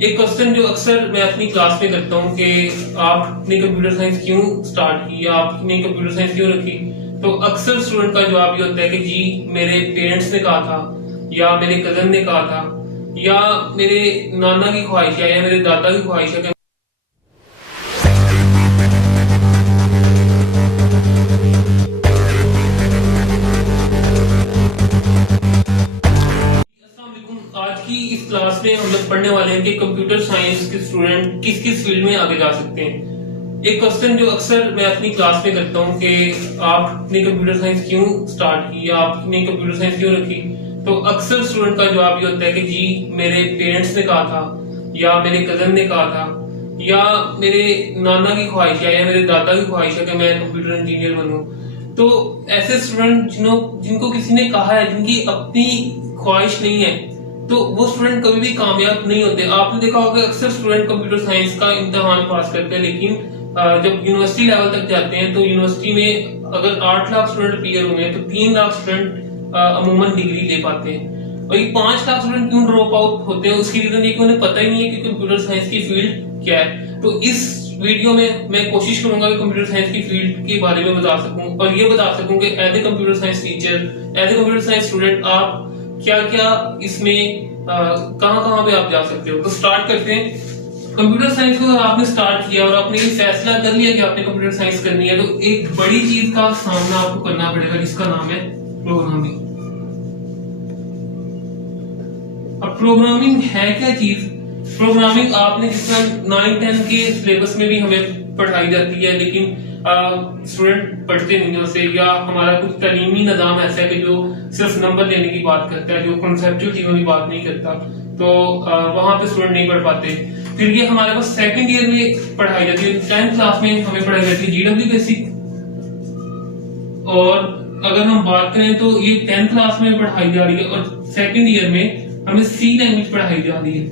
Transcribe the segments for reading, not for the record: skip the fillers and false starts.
एक क्वेश्चन जो अक्सर मैं अपनी क्लास में करता हूँ कि आपने कंप्यूटर साइंस क्यों स्टार्ट की या आपने कंप्यूटर साइंस क्यों रखी। तो अक्सर स्टूडेंट का जवाब ये होता है कि जी मेरे पेरेंट्स ने कहा था या मेरे कजन ने कहा था या मेरे नाना की ख्वाहिश है या मेरे दादा की ख्वाहिश है। आज की इस क्लास में हम लोग पढ़ने वाले हैं कि कंप्यूटर साइंस के स्टूडेंट किस किस फील्ड में आगे जा सकते हैं। एक क्वेश्चन जो अक्सर मैं अपनी क्लास में करता हूँ कि आपने कंप्यूटर साइंस क्यों स्टार्ट की या आपने कंप्यूटर साइंस क्यों रखी। तो अक्सर स्टूडेंट का जवाब ये होता है कि जी मेरे पेरेंट्स ने कहा था या मेरे कजन ने कहा था या मेरे नाना की ख्वाहिश है या मेरे दादा की ख्वाहिश है कि मैं कंप्यूटर इंजीनियर बनूं। तो ऐसे स्टूडेंट जिनको किसी ने कहा है, जिनकी अपनी ख्वाहिश नहीं है, तो वो स्टूडेंट कभी भी कामयाब नहीं होते। आपने देखा होगा अक्सर स्टूडेंट कंप्यूटर साइंस का इम्तिहान पास करते हैं, लेकिन जब यूनिवर्सिटी लेवल तक जाते हैं तो यूनिवर्सिटी में अगर 8 लाख स्टूडेंट क्लियर हुए हैं तो 3 लाख स्टूडेंट अमूमन डिग्री ले पाते हैं। और ये 5 लाख स्टूडेंट क्यों ड्रॉप आउट होते हैं, उसकी रीजन ये कि उन्हें पता ही नहीं है कि कंप्यूटर साइंस की फील्ड क्या है। तो इस वीडियो में मैं कोशिश करूंगा कि कंप्यूटर साइंस की फील्ड के बारे में बता सकूं और ये बता सकूं कि as a computer science teacher, as a computer science student आप क्या क्या इसमें कहां पे आप जा सकते हो। तो स्टार्ट करते हैं। कंप्यूटर साइंस को आपने स्टार्ट किया और आपने ये फैसला कर लिया कि आपने कंप्यूटर साइंस करनी है, तो एक बड़ी चीज का सामना आपको करना पड़ेगा जिसका नाम है प्रोग्रामिंग। अब प्रोग्रामिंग है क्या चीज? प्रोग्रामिंग आपने जिस तरह 9-10 के सिलेबस में भी हमें पढ़ाई जाती है, लेकिन स्टूडेंट पढ़ते नहीं है उसे, या हमारा कुछ तालीमी निजाम ऐसा है कि जो सिर्फ नंबर लेने की बात करता है, जो कॉन्सेप्चुअल चीजों की बात नहीं करता, तो वहां पे स्टूडेंट नहीं पढ़ पाते। फिर ये हमारे पास सेकंड ईयर में पढ़ाई जाती है, 10th क्लास में हमें पढ़ाई जाती है जीडब्ल्यू बेसिक। और अगर हम बात करें तो ये 10th क्लास में पढ़ाई जा रही है और सेकंड ईयर में हमें सी लैंग्वेज पढ़ाई जा रही है।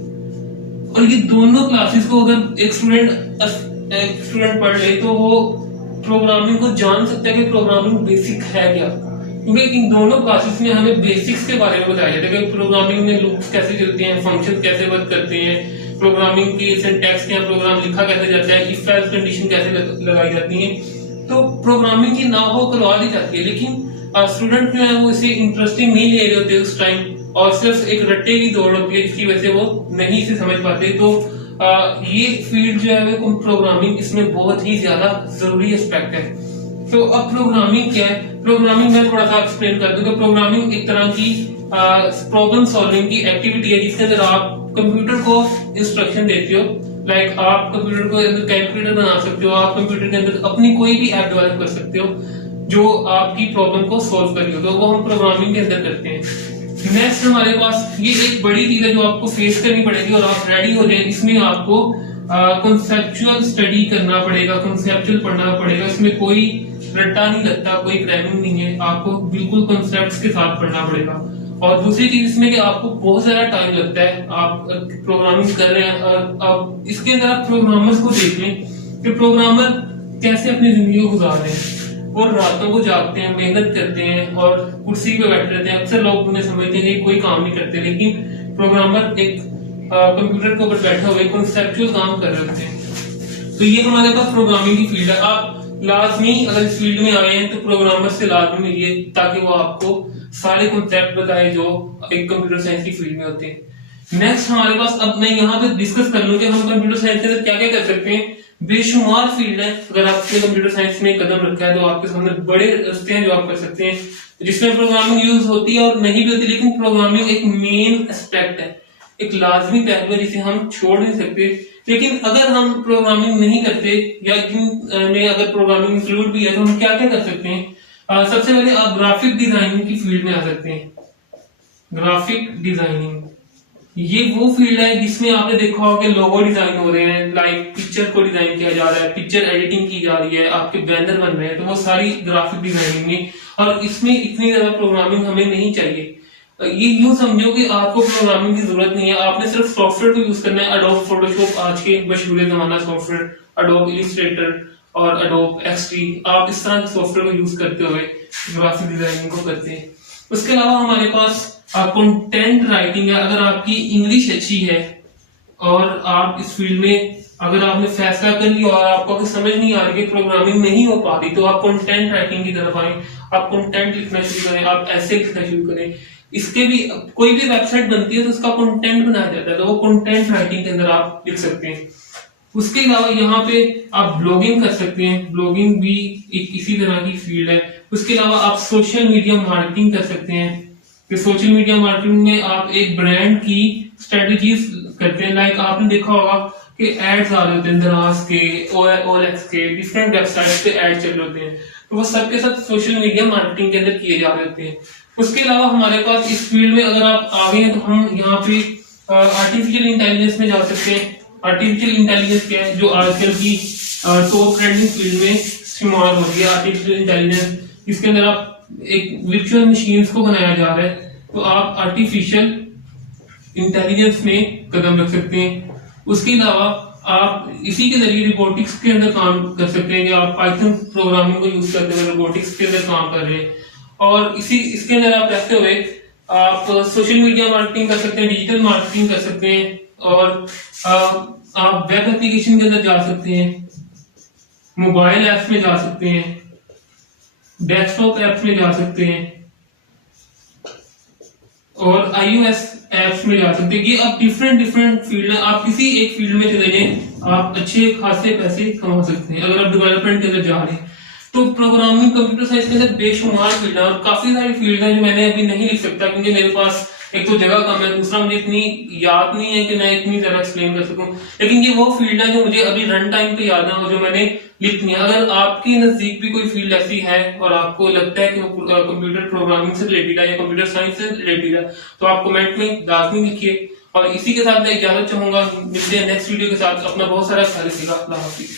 और ये दोनों क्लासेस को अगर एक स्टूडेंट पढ़ ले तो वो प्रोग्रामिंग को जान सकता है कि प्रोग्रामिंग बेसिक है क्या, क्योंकि इन दोनों क्लासेस में हमें बेसिक्स के बारे में बताया जाता है कि प्रोग्रामिंग में लूप्स कैसे चलते हैं, फंक्शन कैसे वर्क करते हैं, प्रोग्रामिंग की सिंटैक्स क्या, प्रोग्राम लिखा कैसे जाता है, इफ एल्स कंडीशन कैसे लगाई जाती है। तो प्रोग्रामिंग की ना हो करवा दी जाती है, लेकिन स्टूडेंट जो है वो इसे इंटरेस्टिंग नहीं ले रहे होते उस टाइम, और सिर्फ एक रट्टे की दौड़ होती है जिसकी वजह से वो नहीं से समझ पाते। तो ये फील्ड जो है वो प्रोग्रामिंग, इसमें बहुत ही ज्यादा जरूरी एस्पेक्ट है। तो अब प्रोग्रामिंग क्या है? प्रोग्रामिंग मैं थोड़ा सा एक्सप्लेन कर दूं कि प्रोग्रामिंग एक तरह की प्रॉब्लम सॉल्विंग की एक्टिविटी है जिसके अंदर आप कंप्यूटर को इंस्ट्रक्शन देते हो। लाइक आप कंप्यूटर को अंदर कैलकुलेटर बना सकते हो, आप कंप्यूटर के अंदर अपनी कोई भी ऐप डेवलप कर सकते हो जो आपकी प्रॉब्लम को सॉल्व करेगी, तो वो हम प्रोग्रामिंग के अंदर करते हैं। नेक्स्ट हमारे पास ये एक बड़ी चीज है जो आपको फेस करनी पड़ेगी और आप रेडी हो जाए। इसमें आपको कॉन्सेप्चुअल स्टडी करना पड़ेगा, कॉन्सेप्चुअल पढ़ना पड़ेगा। इसमें कोई रट्टा नहीं लगता, कोई क्रैमिंग नहीं है, आपको बिल्कुल कॉन्सेप्ट्स के साथ पढ़ना पड़ेगा। और दूसरी चीज इसमें कि आपको बहुत सारा टाइम लगता है, आप प्रोग्रामिंग कर रहे हैं और अब इसके अंदर आप प्रोग्रामर्स को देख लें कि प्रोग्रामर कैसे अपनी जिंदगी को गुजार रहे हैं और रातों को जागते हैं, मेहनत करते हैं और कुर्सी पे बैठे रहते हैं। अक्सर लोग उन्हें समझते हैं कोई काम नहीं करते, लेकिन प्रोग्रामर एक कंप्यूटर के ऊपर बैठे हुए कॉन्सेप्चुअल काम कर रहे होते हैं। तो ये हमारे पास प्रोग्रामिंग की फील्ड है। आप लाजमी अगर इस फील्ड में आए हैं तो प्रोग्रामर से लाजमी मिलिए ताकि वो आपको सारे कॉन्सेप्ट बताए जो एक कंप्यूटर साइंस की फील्ड में होते हैं। नेक्स्ट हमारे पास, अब मैं यहाँ पे डिस्कस कर लूँ कि हम कंप्यूटर साइंस के अंदर क्या क्या कर सकते हैं। बेशुमार फील्ड है, अगर आपने कंप्यूटर साइंस में कदम रखा है तो आपके सामने बड़े रास्ते हैं जो आप कर सकते हैं जिसमें प्रोग्रामिंग यूज होती है और नहीं भी होती, लेकिन प्रोग्रामिंग एक मेन एस्पेक्ट है, एक लाजमी पहलू है जिसे हम छोड़ नहीं सकते। लेकिन अगर हम प्रोग्रामिंग नहीं करते या में अगर प्रोग्रामिंग इंक्लूड भी है तो हम क्या क्या कर सकते हैं? सबसे पहले आप ग्राफिक डिजाइनिंग की फील्ड में आ सकते हैं। ग्राफिक डिजाइनिंग ये वो फील्ड है जिसमें आपने देखा होगा कि लोगो डिजाइन हो रहे हैं, लाइक पिक्चर को डिजाइन किया जा रहा है, पिक्चर एडिटिंग की जा रही है, आपके बैनर बन रहे हैं, तो वो सारी ग्राफिक डिजाइनिंग में। और इसमें इतनी ज्यादा प्रोग्रामिंग हमें नहीं चाहिए। ये यूं समझो कि आपको प्रोग्रामिंग की जरूरत नहीं है, आपने सिर्फ सॉफ्टवेयर को यूज करना है। एडोब फोटोशॉप आज के मशहूर जमाना सॉफ्टवेयर, एडोब इलस्ट्रेटर और एडोब एक्सट्री, आप इस तरह के सॉफ्टवेयर को यूज करते हुए ग्राफिक डिजाइनिंग को करते हैं। उसके अलावा हमारे पास कंटेंट राइटिंग है। अगर आपकी इंग्लिश अच्छी है और आप इस फील्ड में अगर आपने फैसला कर लिया और आपको अगर समझ नहीं आ रही कि प्रोग्रामिंग नहीं हो पा रही, तो आप कंटेंट राइटिंग की तरफ आए, आप कंटेंट लिखना शुरू करें, आप ऐसे लिखना शुरू करें। इसके भी कोई भी वेबसाइट बनती है तो उसका कंटेंट बनाया जाता है, तो वो कंटेंट राइटिंग के अंदर आप लिख सकते हैं। उसके अलावा यहाँ पे आप ब्लॉगिंग कर सकते हैं, ब्लॉगिंग भी एक इसी तरह की फील्ड है। उसके अलावा आप सोशल मीडिया मार्केटिंग कर सकते हैं, कि सोशल मीडिया मार्केटिंग में आप एक ब्रांड की स्ट्रेटजीज करते हैं। लाइक आपने देखा होगा कि एड्स आ रहे होते हैं दराज के, OLX के, डिफरेंट वेबसाइट्स पे एड चल रहे होते हैं, तो वो सबके साथ सोशल मीडिया मार्केटिंग के अंदर किए जा रहे होते हैं। उसके अलावा हमारे पास इस फील्ड में अगर आप आगे हैं तो हम यहाँ पे आर्टिफिशियल इंटेलिजेंस में जा सकते हैं। आर्टिफिशियल इंटेलिजेंस क्या है, जो आजकल की टॉप ट्रेंडिंग फील्ड में शुमार हो रही है आर्टिफिशियल इंटेलिजेंस। इसके अंदर आप एक वर्चुअल मशीन्स को बनाया जा रहा है, तो आप आर्टिफिशियल इंटेलिजेंस में कदम रख सकते हैं। उसके अलावा आप इसी के जरिए रोबोटिक्स के अंदर काम कर सकते हैं, कि आप पाइथन प्रोग्रामिंग को यूज करते हुए रोबोटिक्स के अंदर काम कर रहे हैं। और इसके अंदर आप रहते हुए आप सोशल मीडिया मार्केटिंग कर सकते हैं, डिजिटल मार्केटिंग कर सकते हैं, और आप वेब एप्लीकेशन के अंदर जा सकते हैं, मोबाइल ऐप्स में जा सकते हैं, डेस्कटॉप ऐप्स में जा सकते हैं, और iOS ऐप्स में जा सकते हैं। ये आप डिफरेंट फील्ड है, आप किसी एक फील्ड में चले जाएं, आप अच्छे खासे पैसे कमा सकते हैं। अगर आप डेवलपमेंट के अंदर जा रहे हैं तो प्रोग्रामिंग कंप्यूटर साइंस के अंदर बेशुमार फील्ड है, और काफी सारी फील्ड है जो मैंने अभी नहीं लिख सकता, क्योंकि मेरे पास एक तो जगह कम है, दूसरा मुझे इतनी याद नहीं है कि मैं इतनी ज्यादा एक्सप्लेन कर सकूं। लेकिन ये वो फील्ड है जो मुझे अभी रन टाइम पे याद है और जो मैंने लिखनी है। अगर आपके नजदीक भी कोई फील्ड ऐसी है और आपको लगता है कि कंप्यूटर प्रोग्रामिंग से रिलेटेड है या कंप्यूटर साइंस से रिलेटेड है, तो आप कमेंट में लाजमी लिखिए। और इसी के साथ मैं इजाजत चाहूंगा, मिलते हैं नेक्स्ट वीडियो के साथ। अपना बहुत सारा ख्याल रखिएगा। अल्लाह हाफिज।